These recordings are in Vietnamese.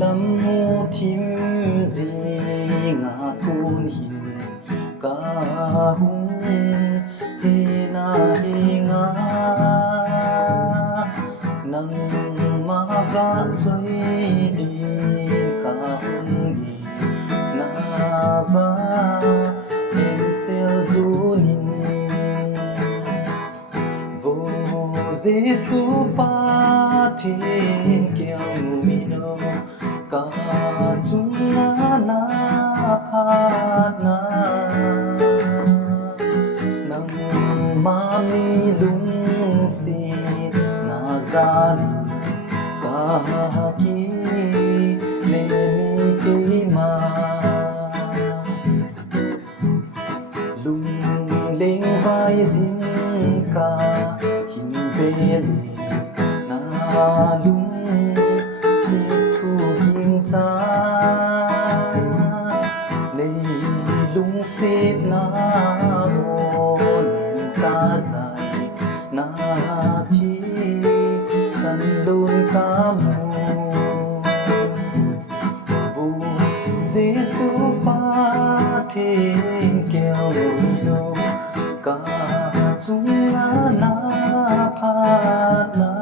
lâm mu thím gì ngã côn hin ca hung hi na hi nga nang ma ga chơi đi ca hung hi na va em sẽ du nin vô Giêsu pa thiên kiều mino ca chung na phat na nang ma mi lung si na za li ca ki le mi ke ma lung leng vai zin ca hin ve li na lung si thu hin cha nei lung sit na o nen ta zai na thi san lun ca mu vu Giêsu pa thiên kêu no ca chung na phat na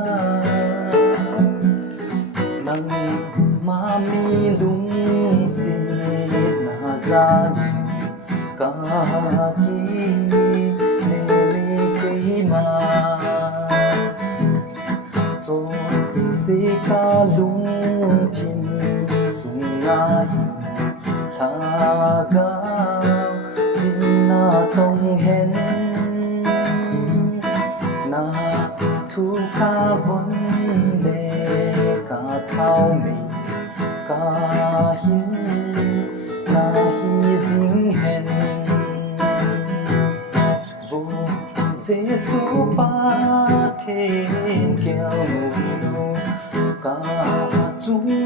nang ma mi lung si na za ni ca ki le mi ke ma cho si ca lung thiên sung na hi la ga hin na tong hen na thu ca vấn lệ ca thao mì ca hin na hi ding hen vô Giêsu pa thiên kêu mùi nô ca chung